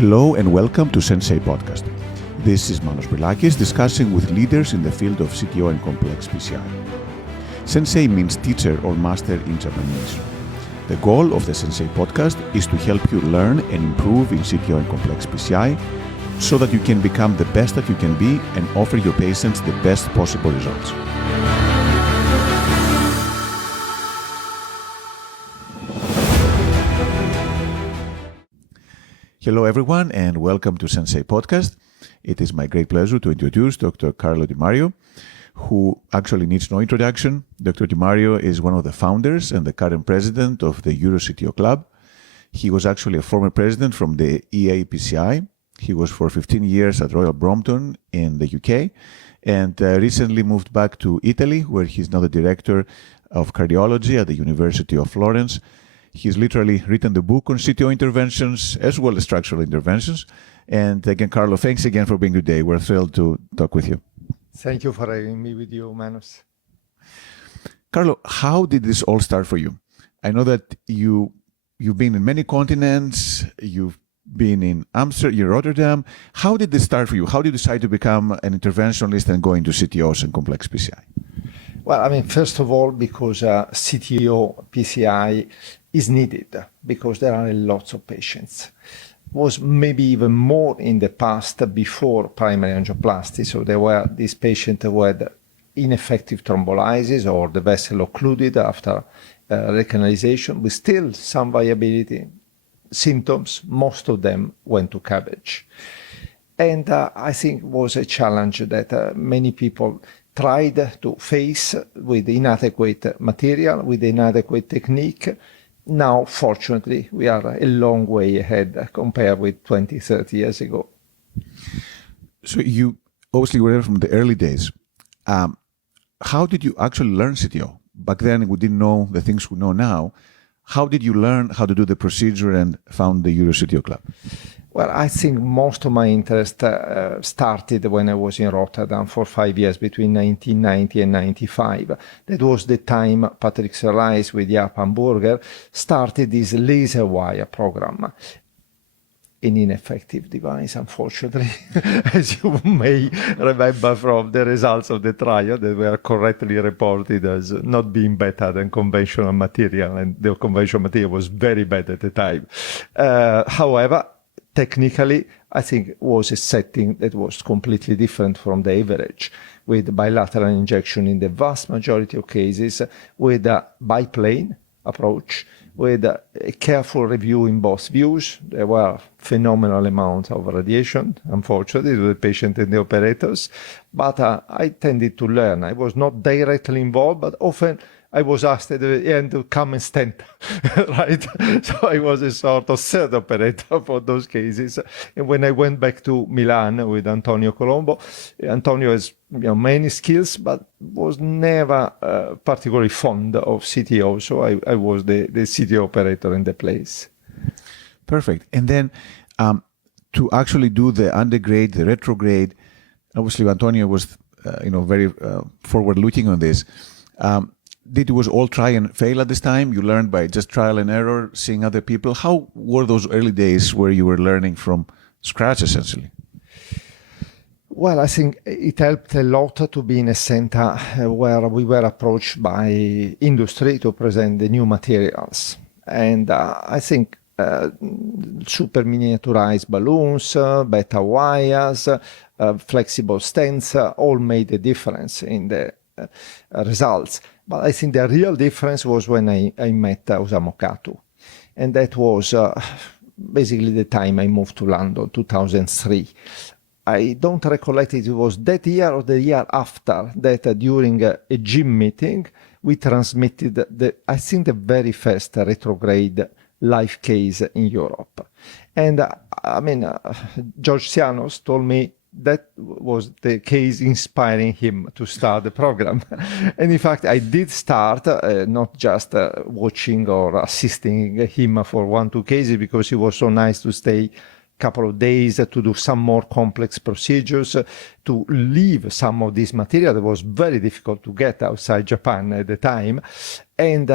Hello and welcome to Sensei podcast. This is Manos Brilakis discussing with leaders in the field of CTO and complex PCI. Sensei means teacher or master in Japanese. The goal of the Sensei podcast is to help you learn and improve in CTO and complex PCI so that you can become the best that you can be and offer your patients the best possible results. Hello everyone and welcome to Sensei Podcast. It is my great pleasure to introduce Dr. Carlo Di Mario, who actually needs no introduction. Dr. Di Mario is one of the founders and the current president of the CTO Club. He was actually a former president from the EAPCI. He was for 15 years at Royal Brompton in the UK and recently moved back to Italy, where he's now the director of cardiology at the University of Florence. He's literally written the book on CTO interventions as well as structural interventions. And again, Carlo, thanks again for being today. We're thrilled to talk with you. Thank you for having me with you, Manos. Carlo, how did this all start for you? I know that you've been in many continents. You've been in Amsterdam, Rotterdam. How did this start for you? How did you decide to become an interventionalist and go into CTOs and complex PCI? Well, first of all, because CTO PCI is needed because there are lots of patients. Was maybe even more in the past before primary angioplasty. So there were these patients who had ineffective thrombolysis or the vessel occluded after recanalization with still some viability symptoms. Most of them went to CABG. And I think it was a challenge that many people tried to face with inadequate material, with inadequate technique. Now, fortunately, we are a long way ahead compared with 20, 30 years ago. So you obviously were there from the early days. How did you actually learn CTO? Back then, we didn't know the things we know now. How did you learn how to do the procedure and found the CTO Club? Well, I think most of my interest started when I was in Rotterdam for 5 years, between 1990 and 95. That was the time Patrick Serrais with Jaap Hamburger started this laser wire program. An ineffective device, unfortunately, as you may remember from the results of the trial that were correctly reported as not being better than conventional material, and the conventional material was very bad at the time. However, technically, I think it was a setting that was completely different from the average, with bilateral injection in the vast majority of cases, with a biplane approach, with a careful review in both views. There were phenomenal amounts of radiation, unfortunately, to the patient and the operators. But I tended to learn. I was not directly involved, but often I was asked at the end to come and stand, right? So I was a sort of third operator for those cases. And when I went back to Milan with Antonio Colombo, Antonio has many skills, but was never particularly fond of CTO. So I was the CTO operator in the place. Perfect. And then to actually do the undergrade, the retrograde, obviously Antonio was very forward-looking on this. Did it was all try and fail at this time? You learned by just trial and error, seeing other people. How were those early days where you were learning from scratch, essentially? Well, I think it helped a lot to be in a center where we were approached by industry to present the new materials. And I think super miniaturized balloons, beta wires, flexible stents all made a difference in the results. But I think the real difference was when I met Osamu Katu. And that was basically the time I moved to London, 2003. I don't recollect if it was that year or the year after that during a gym meeting, we transmitted the very first retrograde live case in Europe. And George Sianos told me that was the case inspiring him to start the program. And in fact, I did start not just watching or assisting him for 1-2 cases, because he was so nice to stay couple of days to do some more complex procedures, to leave some of this material that was very difficult to get outside Japan at the time. And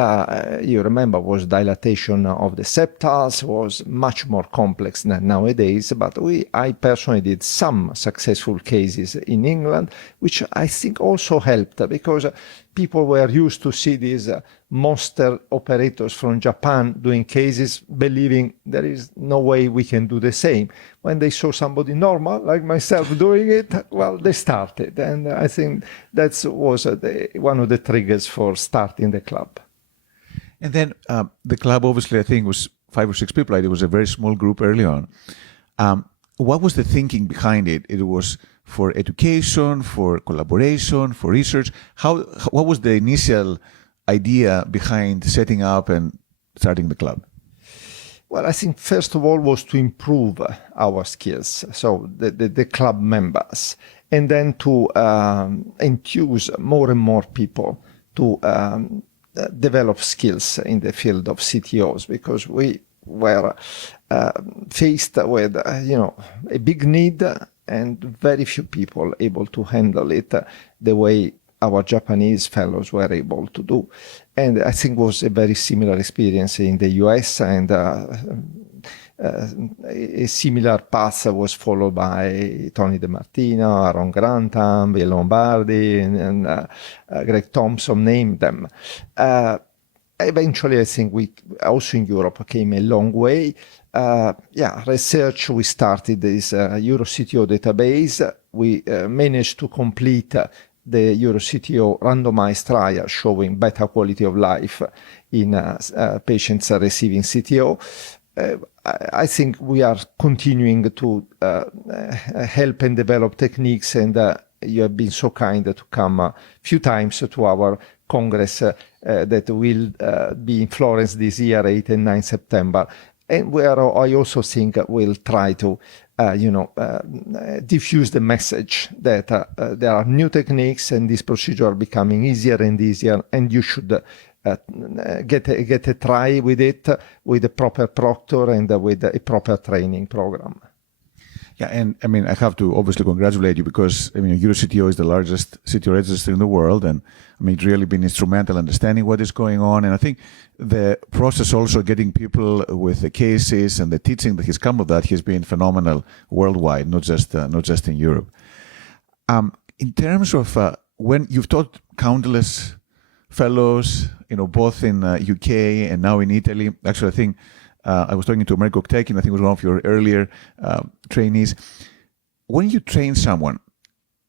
you remember, was dilatation of the septals, was much more complex than nowadays. But I personally did some successful cases in England, which I think also helped because people were used to see these monster operators from Japan doing cases, believing there is no way we can do the same. When they saw somebody normal like myself doing it, well, they started. And I think that was one of the triggers for starting the club. And then the club, obviously, I think was 5 or 6 people. Right? It was a very small group early on. What was the thinking behind it? It was for education, for collaboration, for research. What was the initial idea behind setting up and starting the club? Well, I think first of all was to improve our skills, so the club members, and then to enthuse more and more people to develop skills in the field of CTOs, because we were faced with a big need and very few people able to handle it the way our Japanese fellows were able to do. And I think it was a very similar experience in the US, and a similar path was followed by Tony DeMartino, Aaron Grantham, Bill Lombardi, and Greg Thompson, named them. Eventually, I think we also in Europe came a long way. Research, we started this EuroCTO database. We managed to complete the EuroCTO randomized trial showing better quality of life in patients receiving CTO. I think we are continuing to help and develop techniques, and you have been so kind to come a few times to our Congress that will be in Florence this year, 8 and 9 September. And where I also think we'll try to diffuse the message that there are new techniques and these procedures are becoming easier and easier, and you should get a try with it with a proper proctor and with a proper training program. Yeah, and I mean, I have to obviously congratulate you because, I mean, EuroCTO is the largest CTO register in the world, and I mean, it's really been instrumental in understanding what is going on. And I think the process also getting people with the cases and the teaching that has come of that has been phenomenal worldwide, not just in Europe. In terms of when you've taught countless fellows, both in UK and now in Italy. Actually, I think I was talking to Americo Tekin, I think it was one of your earlier trainees. When you train someone,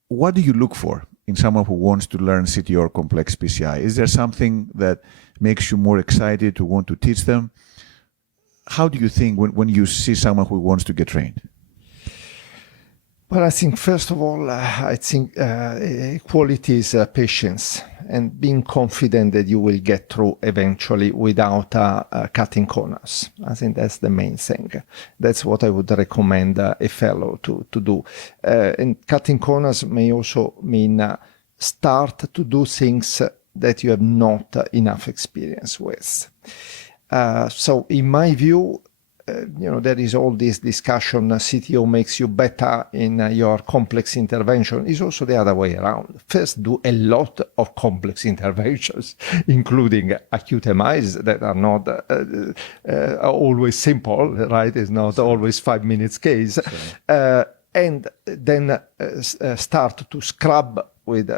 what do you look for in someone who wants to learn CTO or complex PCI? Is there something that makes you more excited to want to teach them? How do you think when you see someone who wants to get trained? Well, I think first of all, quality is patience and being confident that you will get through eventually without cutting corners. I think that's the main thing. That's what I would recommend a fellow to do. And cutting corners may also mean start to do things that you have not enough experience with. So in my view, there is all this discussion, CTO makes you better in your complex intervention. It's also the other way around. First, do a lot of complex interventions, including acute MIs that are not always simple, right? It's not always 5 minutes case. And then start to scrub with,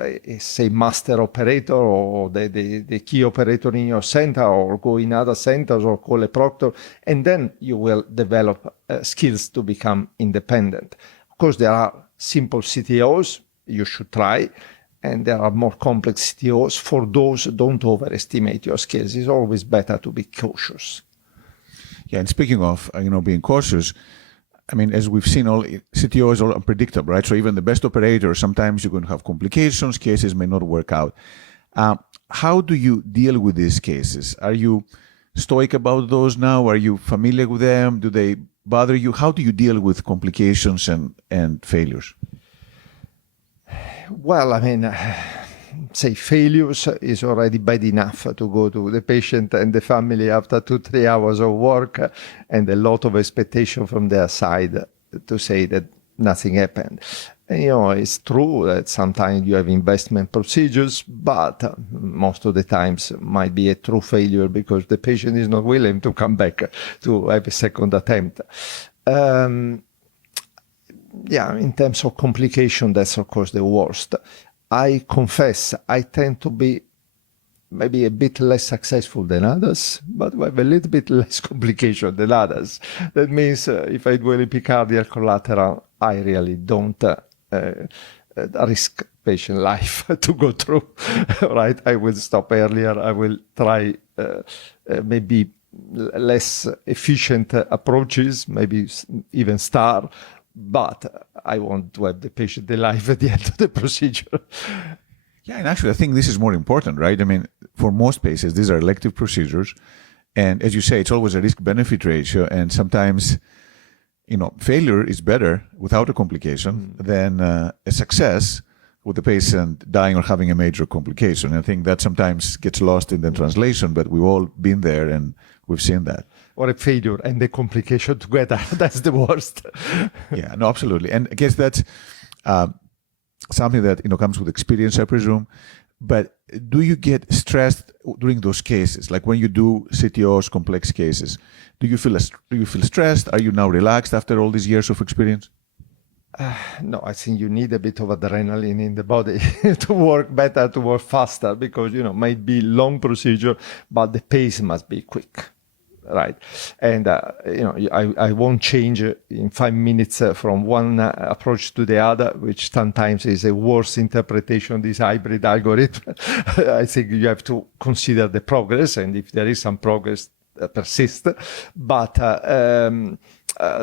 say, master operator or the key operator in your center, or go in other centers or call a proctor, and then you will develop skills to become independent. Of course, there are simple CTOs you should try, and there are more complex CTOs. For those, don't overestimate your skills. It's always better to be cautious. Yeah, and speaking of being cautious, I mean, as we've seen, all CTO is all unpredictable, right? So even the best operator, sometimes you're going to have complications, cases may not work out. How do you deal with these cases? Are you stoic about those now? Are you familiar with them? Do they bother you? How do you deal with complications and failures? Well, I mean, say failures is already bad enough to go to the patient and the family after 2-3 hours of work and a lot of expectation from their side to say that nothing happened. And, it's true that sometimes you have investment procedures, but most of the times might be a true failure because the patient is not willing to come back to have a second attempt. In terms of complication, that's of course the worst. I confess, I tend to be maybe a bit less successful than others, but we have a little bit less complication than others. That means if I do an epicardial collateral, I really don't risk patient life to go through, right? I will stop earlier. I will try maybe less efficient approaches, maybe even STAR, but I want to have the patient alive at the end of the procedure. Yeah, and actually, I think this is more important, right? I mean, for most patients, these are elective procedures. And as you say, it's always a risk-benefit ratio. And sometimes, failure is better without a complication than a success with the patient dying or having a major complication. And I think that sometimes gets lost in the translation, but we've all been there and we've seen that. Or a failure and the complication together. That's the worst. Yeah, no, absolutely. And I guess that's something that comes with experience, I presume. But do you get stressed during those cases, like when you do CTOs, complex cases? Do you feel stressed? Are you now relaxed after all these years of experience? No, I think you need a bit of adrenaline in the body to work better, to work faster, because might be long procedure, but the pace must be quick. Right. And, I won't change in 5 minutes from one approach to the other, which sometimes is a worse interpretation of this hybrid algorithm. I think you have to consider the progress, and if there is some progress, persist. But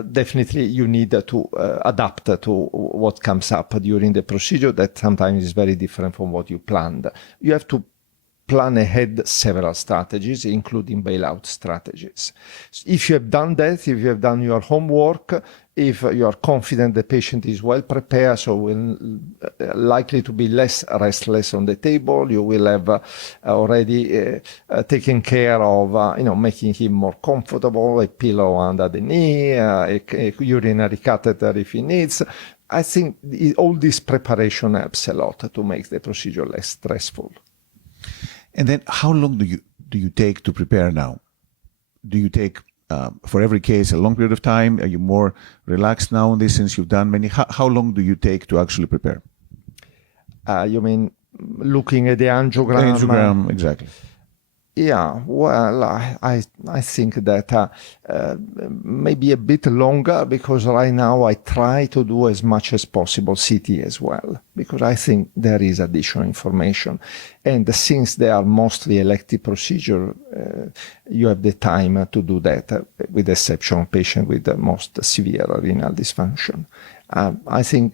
definitely you need to adapt to what comes up during the procedure. That sometimes is very different from what you planned. You have to plan ahead several strategies, including bailout strategies. If you have done that, if you have done your homework, if you are confident the patient is well prepared, so will likely to be less restless on the table, you will have already taken care of, making him more comfortable, a pillow under the knee, a urinary catheter if he needs. I think all this preparation helps a lot to make the procedure less stressful. And then how long do you take to prepare now? Do you take, for every case, a long period of time? Are you more relaxed now on this since you've done many? How long do you take to actually prepare? You mean looking at the angiogram? The angiogram, exactly. Yeah, well, I think that maybe a bit longer, because right now I try to do as much as possible CT as well, because I think there is additional information. And since they are mostly elective procedure, you have the time to do that, with the exception of patients with the most severe renal dysfunction. I think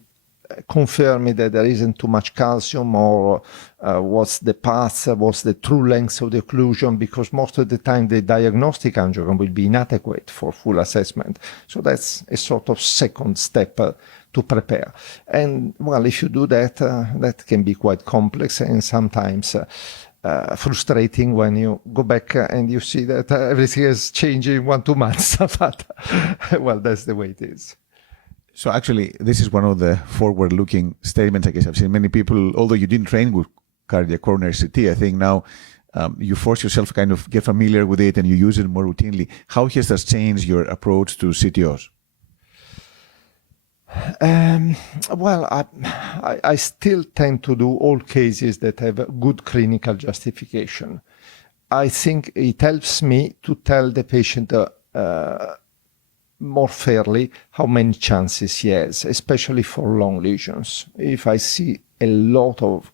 confirming that there isn't too much calcium, or what's the path, what's the true length of the occlusion, because most of the time the diagnostic angiogram will be inadequate for full assessment. So that's a sort of second step to prepare. And well, if you do that, that can be quite complex and sometimes frustrating when you go back and you see that everything has changed in 1-2 months. But well, that's the way it is. So actually, this is one of the forward-looking statements. I guess I've seen many people, although you didn't train with cardiac coronary CT, I think now you force yourself to kind of get familiar with it and you use it more routinely. How has that changed your approach to CTOs? Well, I still tend to do all cases that have good clinical justification. I think it helps me to tell the patient more fairly how many chances he has, especially for long lesions. If I see a lot of,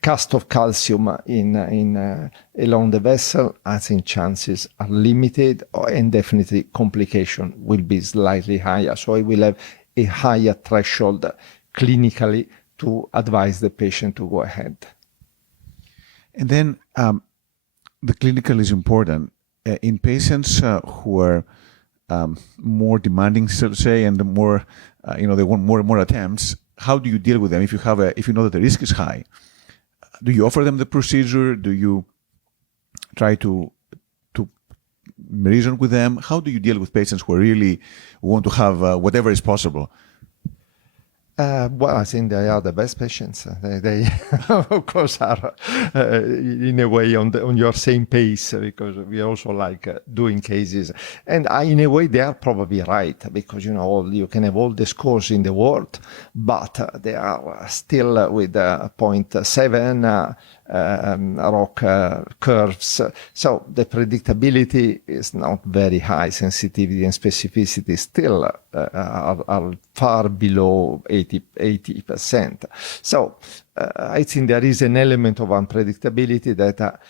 cast of calcium along the vessel, I think chances are limited, and definitely complication will be slightly higher. So I will have a higher threshold clinically to advise the patient to go ahead. And then the clinical is important. In patients who are more demanding, so to say, and the more, they want more attempts, how do you deal with them if you know that the risk is high? Do you offer them the procedure? Do you try to reason with them? How do you deal with patients who really want to have whatever is possible? Well, I think they are the best patients. They of course, are in a way on your same pace, because we also like doing cases. And in a way, they are probably right, because, you can have all the scores in the world, but they are still with 0.7 ROC curves. So the predictability is not very high. Sensitivity and specificity still are far below 80%. So I think there is an element of unpredictability that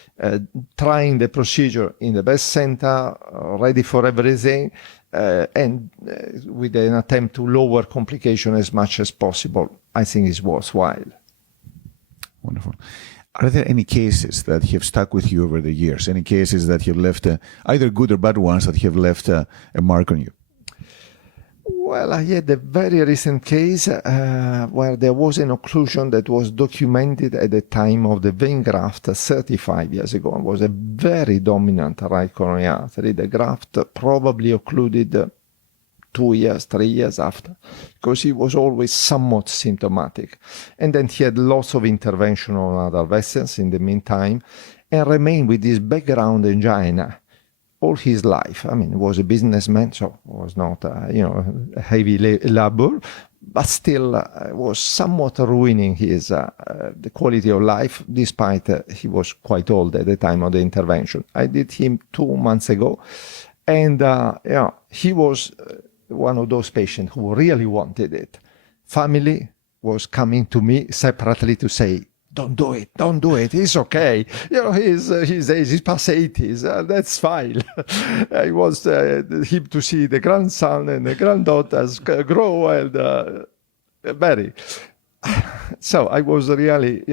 trying the procedure in the best center, ready for everything, and with an attempt to lower complication as much as possible, I think is worthwhile. Wonderful. Are there any cases that have stuck with you over the years? Any cases that have left, either good or bad ones, that have left a mark on you? Well, I had a very recent case where there was an occlusion that was documented at the time of the vein graft 35 years ago. It was a very dominant right coronary artery. The graft probably occluded 2 years, 3 years after, because he was always somewhat symptomatic. And then he had lots of intervention on other vessels in the meantime, and remained with this background angina all his life. I mean, he was a businessman, so it was not, heavy labor, but still was somewhat ruining his the quality of life, despite he was quite old at the time of the intervention. I did him 2 months ago, and he was one of those patients who really wanted it. Family was coming to me separately to say, don't do it, it's okay. He's past 80s, that's fine. I was him to see the grandson and the granddaughters grow, and very. So I was really,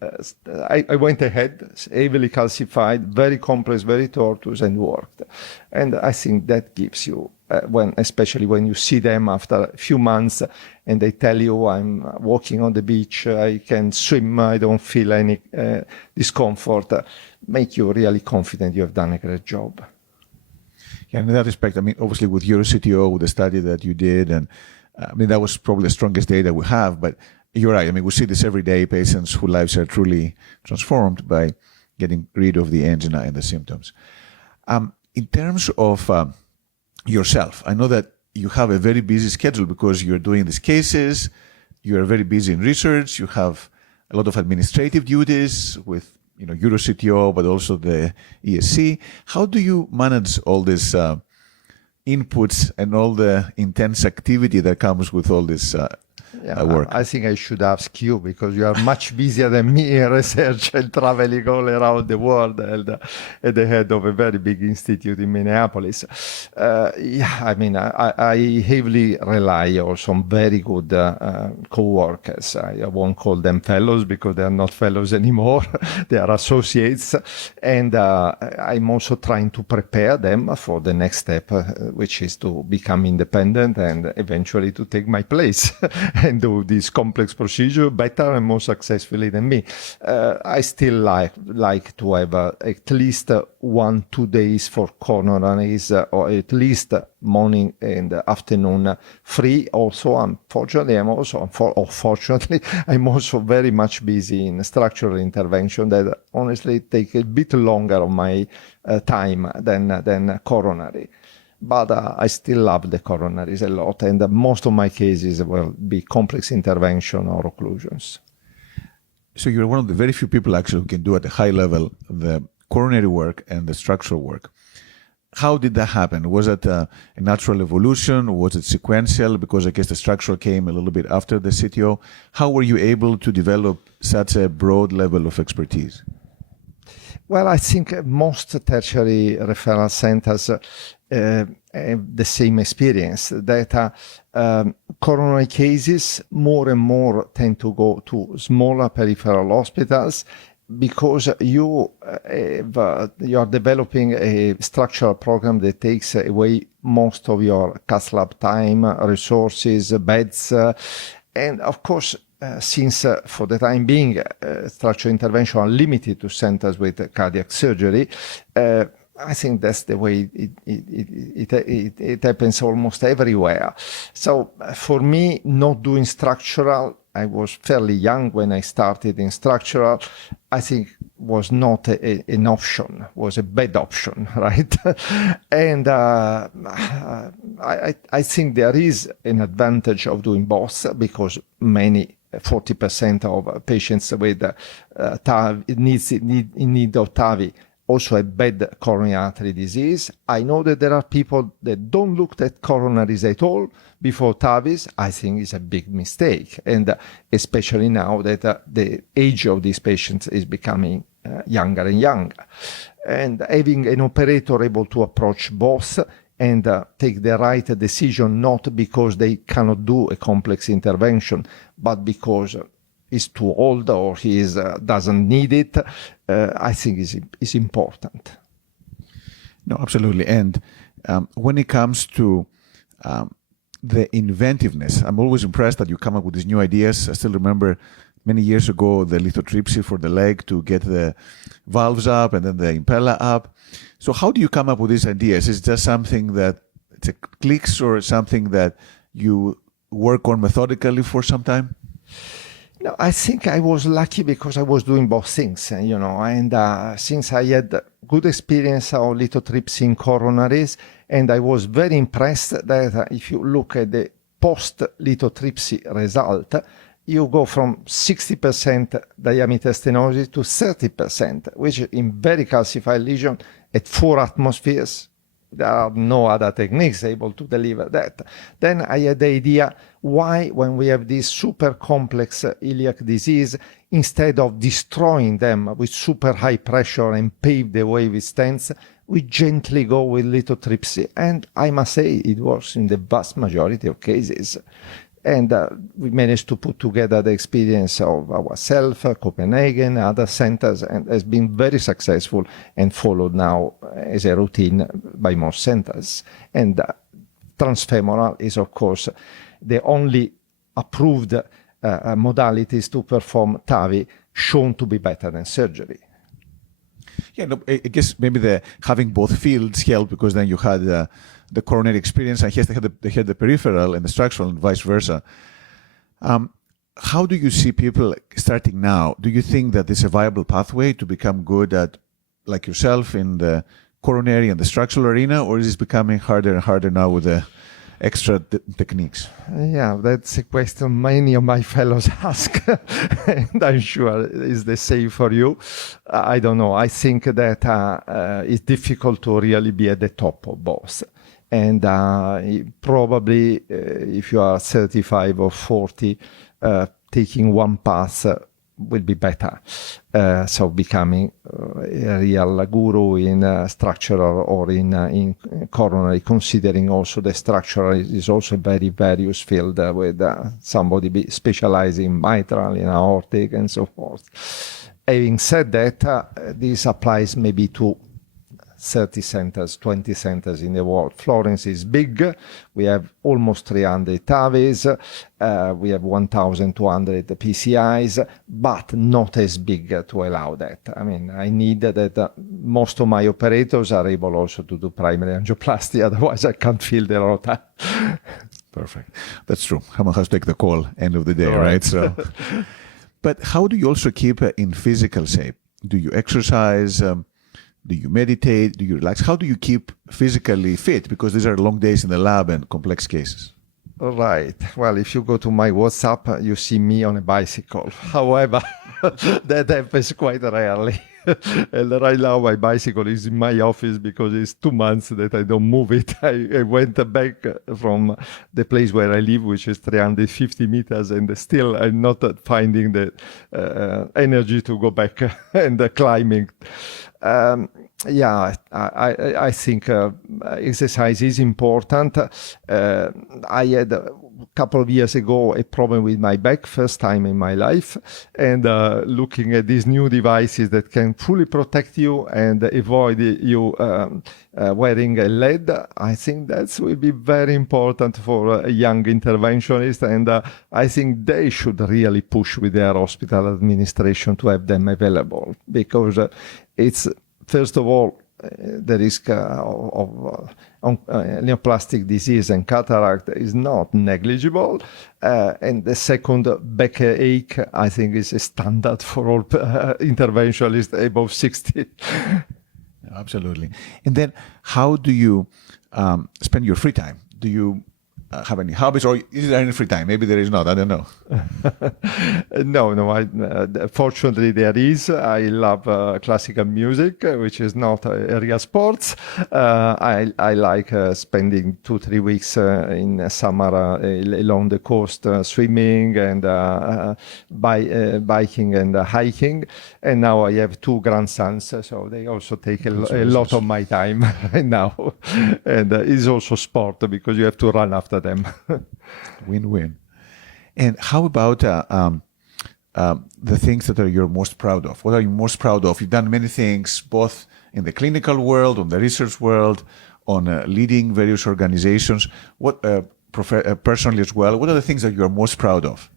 I went ahead, heavily calcified, very complex, very tortuous, and worked. And I think that gives you, especially when you see them after a few months and they tell you, I'm walking on the beach, I can swim, I don't feel any discomfort, make you really confident you have done a great job. Yeah, in that respect, I mean, obviously with your CTO, with the study that you did, and that was probably the strongest data we have, but you're right. I mean, we see this every day, patients whose lives are truly transformed by getting rid of the angina and the symptoms. In terms of yourself, I know that you have a very busy schedule because you're doing these cases, you're very busy in research, you have a lot of administrative duties with, Euro CTO, but also the ESC. How do you manage all these inputs and all the intense activity that comes with all this work? I think I should ask you, because you are much busier than me in research and traveling all around the world, and at the head of a very big institute in Minneapolis. I heavily rely also on very good co-workers. I won't call them fellows because they are not fellows anymore. They are associates. And I'm also trying to prepare them for the next step, which is to become independent and eventually to take my place and do this complex procedure better and more successfully than me. I still like to have at least 1-2 days for coronaries, or at least morning and afternoon free. Also, unfortunately, I'm also very much busy in structural intervention that honestly take a bit longer of my time than coronary. But I still love the coronaries a lot, and most of my cases will be complex intervention or occlusions. So you're one of the very few people actually who can do at a high level the coronary work and the structural work. How did that happen? Was it a natural evolution? Was it sequential? Because I guess the structural came a little bit after the CTO. How were you able to develop such a broad level of expertise? Well, I think most tertiary referral centers have the same experience, that coronary cases more and more tend to go to smaller peripheral hospitals, because you are developing a structural program that takes away most of your cath lab time, resources, beds, and of course, since for the time being, structural intervention are limited to centers with cardiac surgery, I think that's the way it happens almost everywhere. So for me, not doing structural, I was fairly young when I started in structural, I think was not an option, was a bad option, right? And I think there is an advantage of doing both, because 40% of patients with in need of TAVI also have bad coronary artery disease. I know that there are people that don't look at coronaries at all before TAVIs. I think is a big mistake, and especially now that the age of these patients is becoming younger and younger. And having an operator able to approach both and take the right decision, not because they cannot do a complex intervention, but because is too old or he doesn't need it, I think is important. No, absolutely. And when it comes to the inventiveness, I'm always impressed that you come up with these new ideas. I still remember many years ago the lithotripsy for the leg to get the valves up and then the impeller up. So how do you come up with these ideas? Is it just something that clicks, or something that you work on methodically for some time? No, I think I was lucky because I was doing both things, and since I had good experience of lithotripsy in coronaries, and I was very impressed that if you look at the post-lithotripsy result, you go from 60% diameter stenosis to 30%, which in very calcified lesion at 4 atmospheres, there are no other techniques able to deliver that. Then I had the idea, why, when we have this super complex iliac disease, instead of destroying them with super high pressure and pave the way with stents, we gently go with lithotripsy. And I must say, it works in the vast majority of cases. And we managed to put together the experience of ourselves, Copenhagen, other centers, and has been very successful and followed now as a routine by most centers. And transfemoral is, of course, the only approved modalities to perform TAVI shown to be better than surgery. Yeah, no, I guess maybe having both fields helped, because then you had the coronary experience, and he had the peripheral and the structural, and vice versa. How do you see people starting now? Do you think that it's a viable pathway to become good at, like yourself, in the coronary and the structural arena, or is it becoming harder and harder now with the extra techniques? Yeah, that's a question many of my fellows ask, and I'm sure it's the same for you. I don't know. I think that it's difficult to really be at the top of both. And probably if you are 35 or 40, taking one path will be better. So becoming a real guru in structural or in coronary, considering also the structural is also a very various field with somebody specializing in mitral, in aortic, and so forth. Having said that, this applies maybe to 30 centers, 20 centers in the world. Florence is big. We have almost 300 TAVIs. We have 1,200 PCIs, but not as big to allow that. I mean, I need that most of my operators are able also to do primary angioplasty. Otherwise, I can't fill the rota. Perfect. That's true. Someone has to take the call end of the day, right? So, but how do you also keep in physical shape? Do you exercise? Do you meditate? Do you relax? How do you keep physically fit? Because these are long days in the lab and complex cases. Right. Well, if you go to my WhatsApp, you see me on a bicycle. However, that happens quite rarely. And right now my bicycle is in my office because it's 2 months that I don't move it. I went back from the place where I live, which is 350 meters, and still I'm not finding the energy to go back and climbing. Yeah, I think exercise is important. I had a couple of years ago a problem with my back, first time in my life, and looking at these new devices that can fully protect you and avoid you wearing a lead, I think that will be very important for a young interventionist, and I think they should really push with their hospital administration to have them available, because it's, first of all, the risk of neoplastic disease and cataract is not negligible. And the second, backache, I think, is a standard for all interventionists above 60. Absolutely. And then how do you spend your free time? Do you have any hobbies, or is there any free time? Maybe there is not. I don't know. No. Fortunately, there is. I love classical music, which is not a real sports. I like spending 2-3 weeks in summer along the coast, swimming and biking and hiking. And now I have 2 grandsons, so they also take a lot of my time right now. And it's also sport, because you have to run after them. Win-win. And how about the things that you're most proud of? What are you most proud of? You've done many things, both in the clinical world, on the research world, on leading various organizations. What personally as well? What are the things that you are most proud of?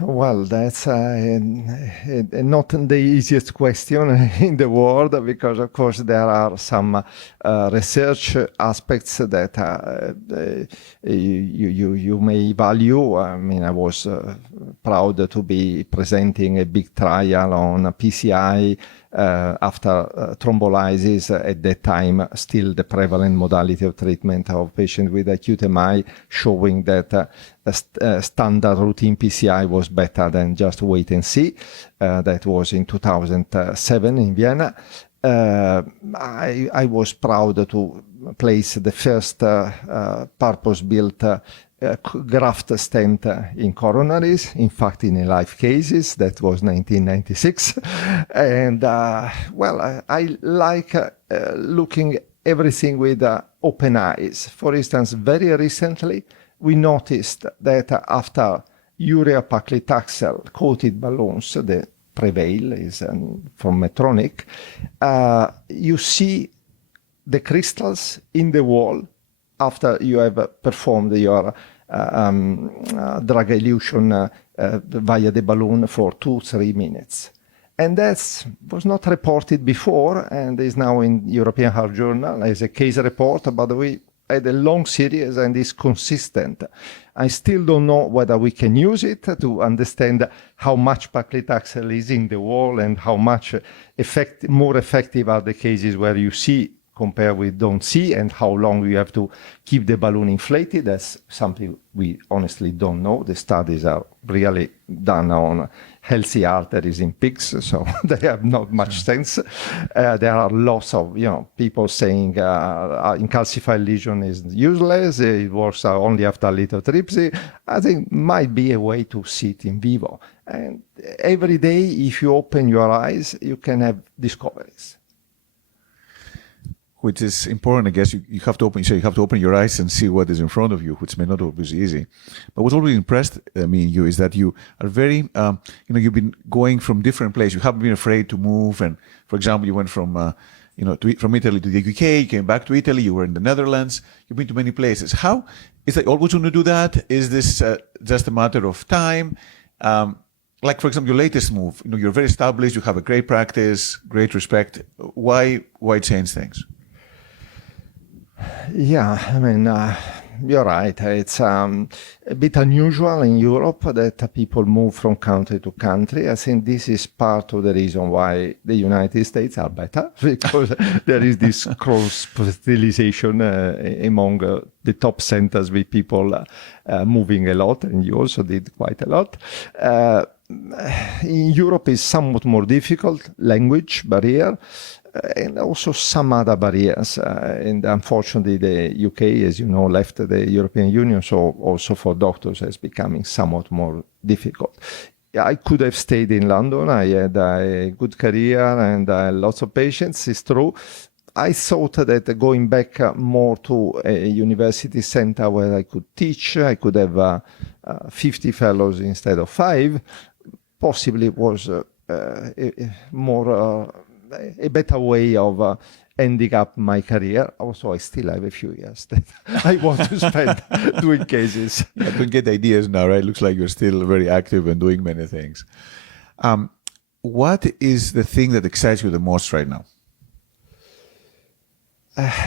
Well, that's not the easiest question in the world, because, of course, there are some research aspects that you may value. I mean, I was proud to be presenting a big trial on PCI after thrombolysis, at that time still the prevalent modality of treatment of patients with acute MI, showing that standard routine PCI was better than just wait and see. That was in 2007 in Vienna. I was proud to place the first purpose-built graft stent in coronaries, in fact in a live cases. That was 1996. And I like looking everything with open eyes. For instance, very recently we noticed that after urea paclitaxel coated balloons, the Prevail is from Medtronic, you see the crystals in the wall after you have performed your drug elution via the balloon for 2-3 minutes. And that was not reported before, and is now in European Heart Journal as a case report. But we had a long series and is consistent. I still don't know whether we can use it to understand how much paclitaxel is in the wall and how much more effective are the cases where you see compared with don't see, and how long you have to keep the balloon inflated. That's something we honestly don't know. The studies are really done on healthy arteries in pigs, so they have not much sense. There are lots of people saying calcified lesion is useless, it works only after lithotripsy. I think might be a way to see it in vivo. And every day, if you open your eyes, you can have discoveries. Which is important, I guess. You have to open your eyes and see what is in front of you, which may not always be easy. But what's always impressed me in you is that you are very, you've been going from different places. You haven't been afraid to move. And for example, you went from, from Italy to the UK, you came back to Italy, you were in the Netherlands, you've been to many places. How is that always going to do that? Is this just a matter of time? Like, for example, your latest move, you're very established, you have a great practice, great respect. Why change things? Yeah, I mean, you're right. It's a bit unusual in Europe that people move from country to country. I think this is part of the reason why the United States are better, because there is this cross-fertilization among the top centers with people moving a lot, and you also did quite a lot. In Europe is somewhat more difficult, language barrier, and also some other barriers. And unfortunately, the UK, as you know, left the European Union, so also for doctors it's becoming somewhat more difficult. I could have stayed in London. I had a good career and lots of patients, it's true. I thought that going back more to a university center where I could teach, I could have 50 fellows instead of 5, possibly was a better way of ending up my career. Also, I still have a few years that I want to spend doing cases. Yeah, to get ideas now, right? Looks like you're still very active and doing many things. What is the thing that excites you the most right now?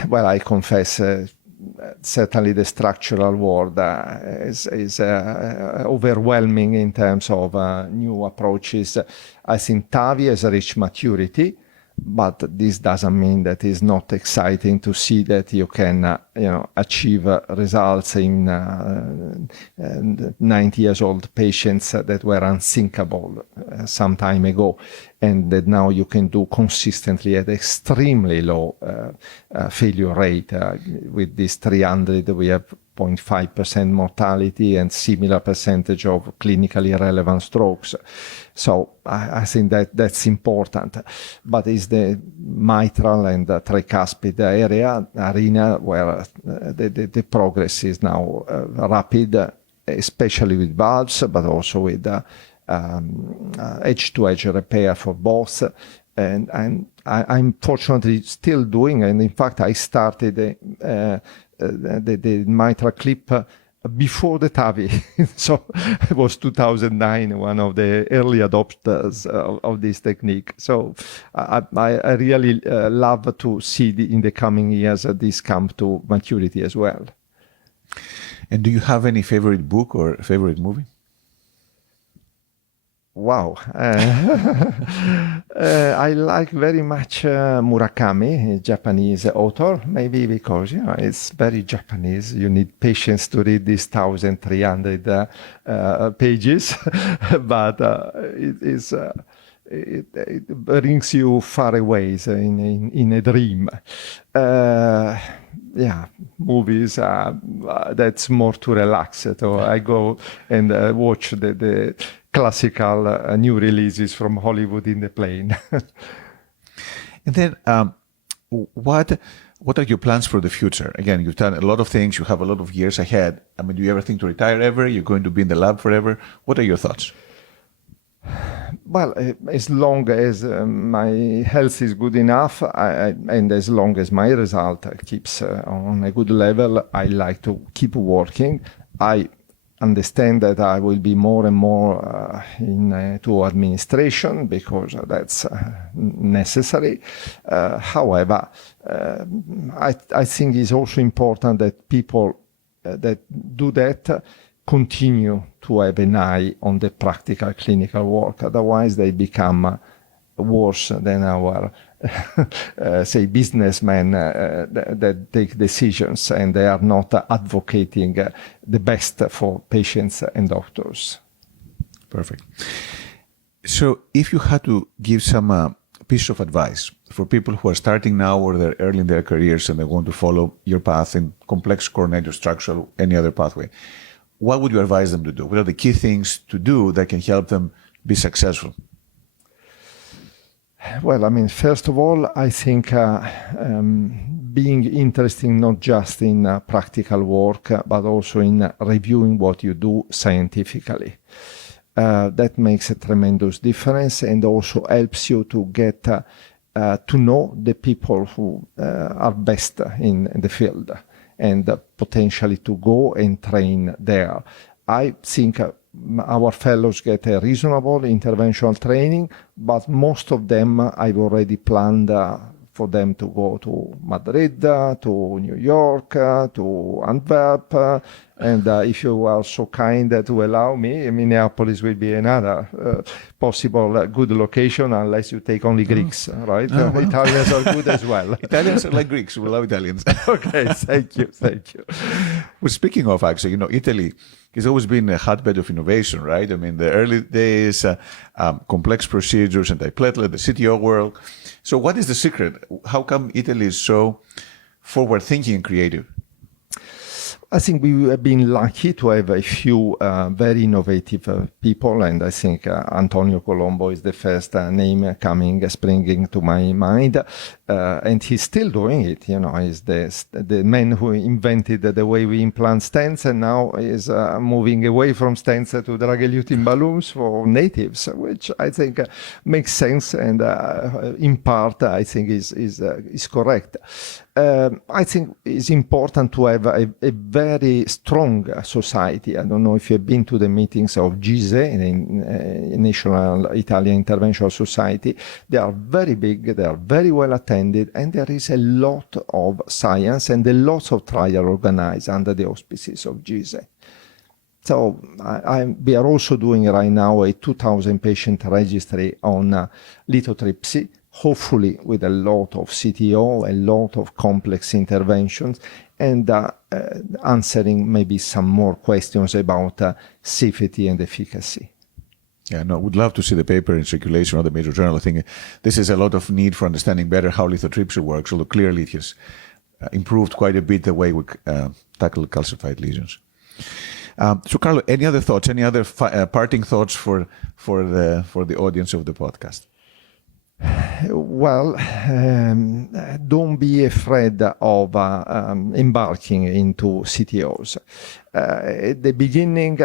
Well, I confess, certainly the structural world is overwhelming in terms of new approaches. I think TAVI has reached maturity, but this doesn't mean that it's not exciting to see that you can, achieve results in 90 years old patients that were unthinkable some time ago, and that now you can do consistently at extremely low failure rate. With this 300, we have 0.5% mortality and similar percentage of clinically relevant strokes. So I think that's important. But it's the mitral and the tricuspid arena where the progress is now rapid, especially with valves, but also with edge-to-edge repair for both. And I'm fortunately still doing, and in fact I started the mitral clip before the TAVI. So it was 2009, one of the early adopters of this technique. So I really love to see in the coming years this come to maturity as well. And do you have any favorite book or favorite movie? Wow. I like very much Murakami, a Japanese author, maybe because, it's very Japanese. You need patience to read these 1,300 pages, but it brings you far away in a dream. Movies, that's more to relax. So I go and watch the classical new releases from Hollywood in the plane. And then, what are your plans for the future? Again, you've done a lot of things. You have a lot of years ahead. I mean, do you ever think to retire ever? You're going to be in the lab forever? What are your thoughts? Well, as long as my health is good enough, and as long as my result keeps on a good level, I like to keep working. I understand that I will be more and more into administration because that's necessary. However, I think it's also important that people that do that continue to have an eye on the practical clinical work. Otherwise, they become worse than our, say, businessmen that take decisions, and they are not advocating the best for patients and doctors. Perfect. So if you had to give some piece of advice for people who are starting now or they're early in their careers and they want to follow your path in complex coronary structural, any other pathway, what would you advise them to do? What are the key things to do that can help them be successful? Well, I mean, first of all, I think being interested not just in practical work, but also in reviewing what you do scientifically. That makes a tremendous difference and also helps you to get to know the people who are best in the field and potentially to go and train there. I think our fellows get a reasonable interventional training, but most of them I've already planned for them to go to Madrid, to New York, to Antwerp, and if you are so kind to allow me, Minneapolis will be another possible good location, unless you take only Greeks, right? Oh, wow. Italians are good as well. Italians are like Greeks. We love Italians. Okay, thank you. Well, speaking of, actually, Italy has always been a hotbed of innovation, right? I mean, the early days, complex procedures, antiplatelet, the CTO world. So what is the secret? How come Italy is so forward-thinking and creative? I think we have been lucky to have a few very innovative people, and I think Antonio Colombo is the first name springing to my mind, and he's still doing it. He's the man who invented the way we implant stents, and now is moving away from stents to drug-eluting balloons for natives, which I think makes sense, and in part I think is correct. I think it's important to have a very strong society. I don't know if you've been to the meetings of GISE, the National Italian Interventional Society. They are very big, they are very well attended, and there is a lot of science and a lot of trial organized under the auspices of GISE. So we are also doing right now a 2,000 patient registry on lithotripsy, hopefully with a lot of CTO, a lot of complex interventions, and answering maybe some more questions about safety and efficacy. Yeah, no, would love to see the paper in circulation or the major journal. I think this is a lot of need for understanding better how lithotripsy works, although clearly it has improved quite a bit the way we tackle calcified lesions. So, Carlo, any other thoughts? Any other parting thoughts for the audience of the podcast? Well, don't be afraid of embarking into CTOs. At the beginning,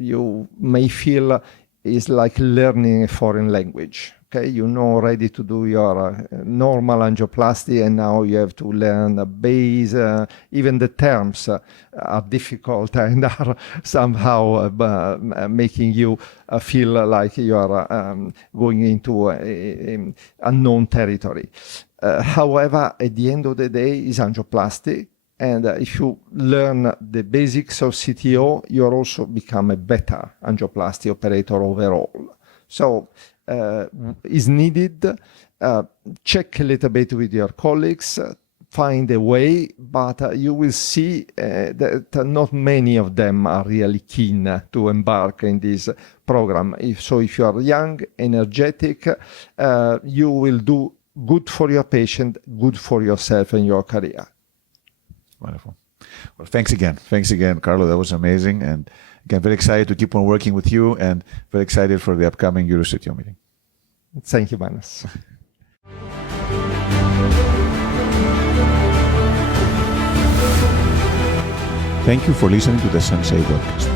you may feel it's like learning a foreign language. Okay, you know already to do your normal angioplasty, and now you have to learn the base. Even the terms are difficult and are somehow making you feel like you are going into unknown territory. However, at the end of the day, it's angioplasty. And if you learn the basics of CTO, you also become a better angioplasty operator overall. So is needed. Check a little bit with your colleagues, find a way, but you will see that not many of them are really keen to embark in this program. If you are young, energetic, you will do good for your patient, good for yourself and your career. Wonderful. Well, thanks again, Carlo. That was amazing. And again, very excited to keep on working with you, and very excited for the upcoming EuroCTO meeting. Thank you, Manas. Thank you for listening to the Sensei podcast.